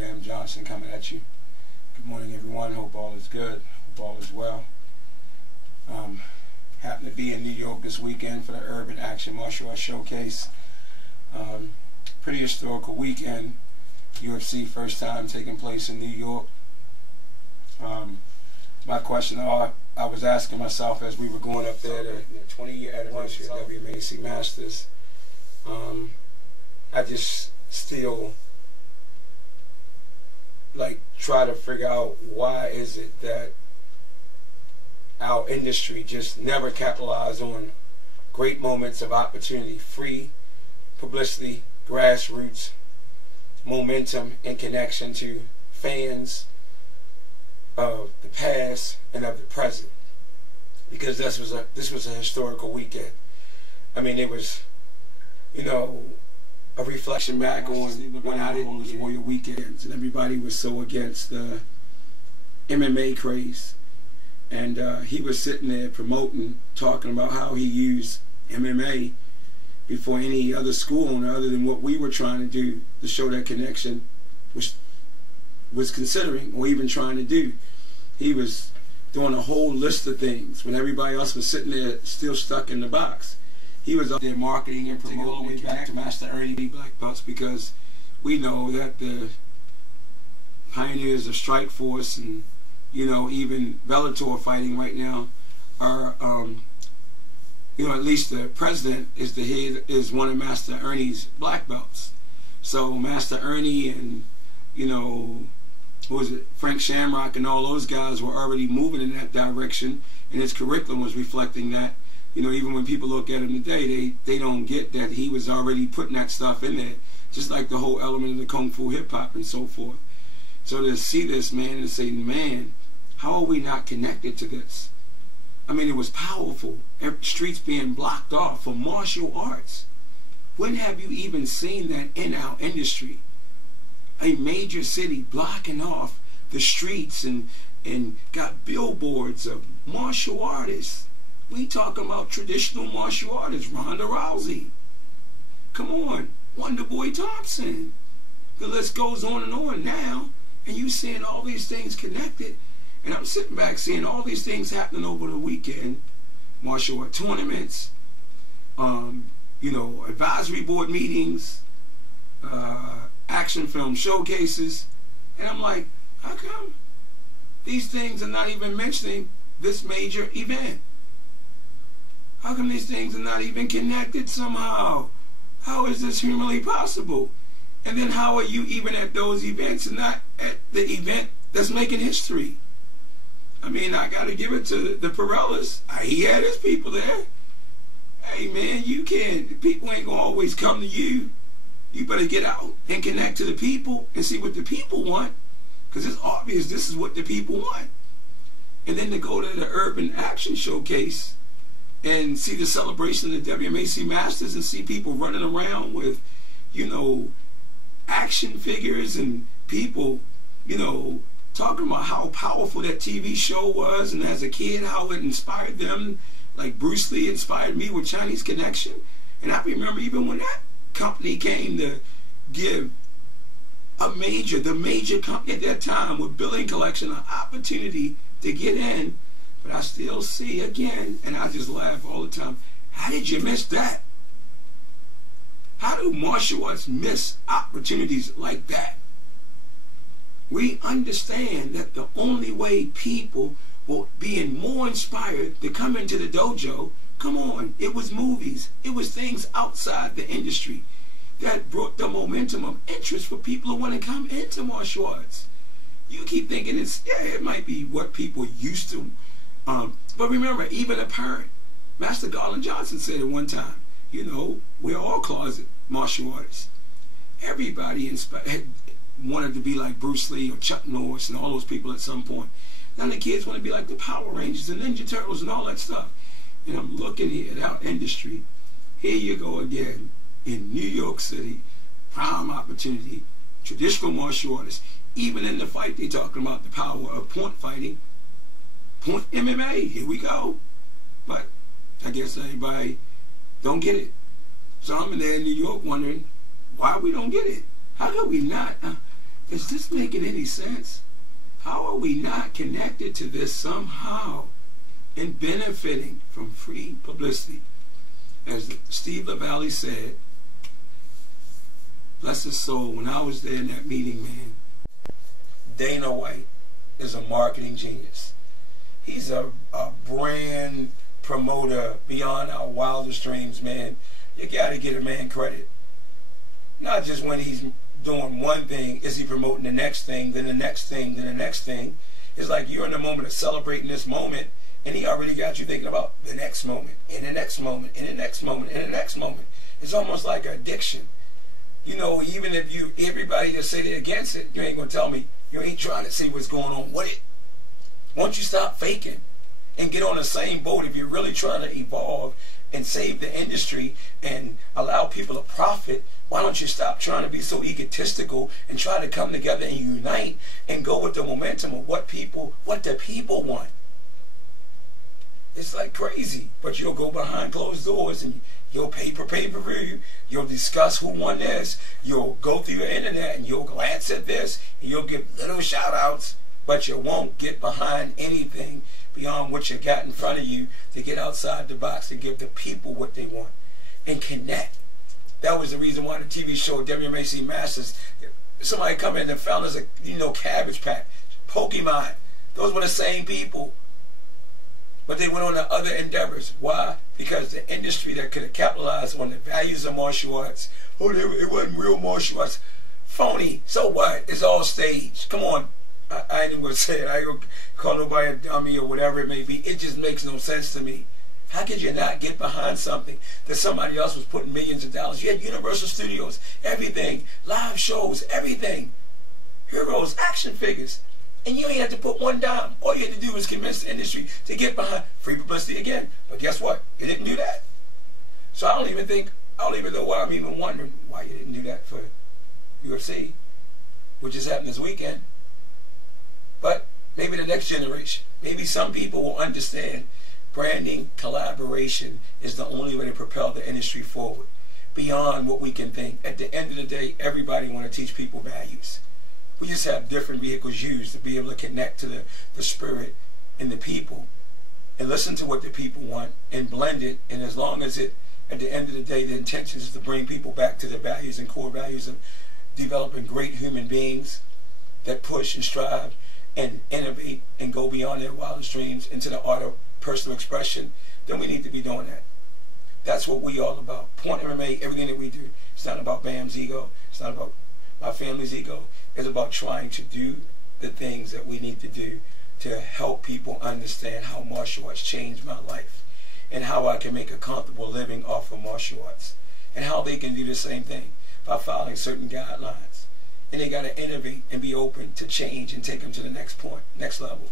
Bam Johnson coming at you. Good morning, everyone. Hope all is good. Hope all is well. Happened to be in New York this weekend for the Urban Action Martial Arts Showcase. Pretty historical weekend. UFC first time taking place in New York. My question I was asking myself as we were going up there, the 20-year anniversary of WMAC Masters, I just still try to figure out why is it that our industry just never capitalized on great moments of opportunity, free publicity, grassroots momentum, and connection to fans of the past and of the present, because this was a historical weekend. I mean, it was, a reflection back on when I did those Warrior weekends, and everybody was so against the MMA craze, and he was sitting there promoting, talking about how he used MMA before any other school owner other than what we were trying to do to show that connection was considering or even trying to do. He was doing a whole list of things when everybody else was sitting there still stuck in the box. He was up there marketing and promoting all the way back to Master Ernie Black Belts, because we know that the pioneers of Strike Force and even Bellator fighting right now are at least the president is the head, is one of Master Ernie's black belts. So Master Ernie and who was it, Frank Shamrock and all those guys were already moving in that direction, and his curriculum was reflecting that. Even when people look at him today, they don't get that he was already putting that stuff in there, just like the whole element of the Kung Fu hip hop and so forth. So to see this, man, and say, man, how are we not connected to this? I mean, it was powerful. Streets being blocked off for martial arts. When have you even seen that in our industry? A major city blocking off the streets and got billboards of martial artists. We talking about traditional martial artists, Ronda Rousey. Come on, Wonder Boy Thompson. The list goes on and on now, and you seeing all these things connected. And I'm sitting back seeing all these things happening over the weekend. Martial art tournaments, advisory board meetings, action film showcases. And I'm like, how come these things are not even mentioning this major event? How come these things are not even connected somehow? How is this humanly possible? And then how are you even at those events and not at the event that's making history? I mean, I got to give it to the Pirellas. He had his people there. Hey, man, people ain't going to always come to you. You better get out and connect to the people and see what the people want, because it's obvious this is what the people want. And then to go to the Urban Action Showcase and see the celebration of the WMAC Masters and see people running around with, action figures and people, talking about how powerful that TV show was, and as a kid how it inspired them, like Bruce Lee inspired me with Chinese Connection. And I remember even when that company came to give the major company at that time with Billing Collection an opportunity to get in. But I still see again, and I just laugh all the time, how did you miss that? How do martial arts miss opportunities like that? We understand that the only way people will be more inspired to come into the dojo, come on, it was movies, it was things outside the industry that brought the momentum of interest for people who want to come into martial arts. You keep thinking it might be what people used to. But remember, even a parent, Master Garland Johnson said at one time, we're all closet martial artists. Everybody wanted to be like Bruce Lee or Chuck Norris and all those people at some point. Now the kids want to be like the Power Rangers and Ninja Turtles and all that stuff. And I'm looking here at our industry. Here you go again in New York City, prime opportunity, traditional martial artists. Even in the fight, they're talking about the power of point fighting. Point MMA, here we go. But I guess everybody don't get it. So I'm in there in New York wondering why we don't get it. How come we not? Is this making any sense? How are we not connected to this somehow and benefiting from free publicity? As Steve LaValle said, bless his soul, when I was there in that meeting, man, Dana White is a marketing genius. He's a brand promoter beyond our wildest dreams, man. You got to give a man credit. Not just when he's doing one thing, is he promoting the next thing, then the next thing, then the next thing. It's like you're in the moment of celebrating this moment, and he already got you thinking about the next moment, and the next moment, and the next moment, and the next moment. It's almost like an addiction. You know, even if everybody that say they're against it, you ain't going to tell me you ain't trying to see what's going on with it. Once you stop faking and get on the same boat, if you're really trying to evolve and save the industry and allow people to profit, why don't you stop trying to be so egotistical and try to come together and unite and go with the momentum of what the people want? It's like crazy, but you'll go behind closed doors and you'll pay-per-view, you'll discuss who won this, you'll go through your internet and you'll glance at this, and you'll give little shout-outs, but you won't get behind anything beyond what you got in front of you to get outside the box, to give the people what they want and connect. That was the reason why the TV show WMAC Masters, somebody come in and found us a Cabbage Patch, Pokemon. Those were the same people. But they went on to other endeavors. Why? Because the industry that could have capitalized on the values of martial arts, it wasn't real martial arts. Phony. So what? It's all staged. Come on. I ain't even going to say it. I ain't going to call nobody a dummy or whatever it may be. It just makes no sense to me. How could you not get behind something that somebody else was putting millions of dollars? You had Universal Studios, everything, live shows, everything, heroes, action figures, and you ain't had to put one dime. All you had to do was convince the industry to get behind free publicity again. But guess what? You didn't do that. So I don't even know why I'm even wondering why you didn't do that for UFC, which is happening this weekend. But maybe the next generation, maybe some people will understand branding, collaboration is the only way to propel the industry forward beyond what we can think. At the end of the day, everybody want to teach people values. We just have different vehicles used to be able to connect to the spirit and the people and listen to what the people want and blend it. And as long as at the end of the day, the intention is to bring people back to their values and core values of developing great human beings that push and strive and innovate and go beyond their wildest dreams into the art of personal expression, then we need to be doing that. That's what we all about. Point MMA, everything that we do, it's not about Bam's ego. It's not about my family's ego. It's about trying to do the things that we need to do to help people understand how martial arts changed my life and how I can make a comfortable living off of martial arts and how they can do the same thing by following certain guidelines. And they got to innovate and be open to change and take them to the next point, next level.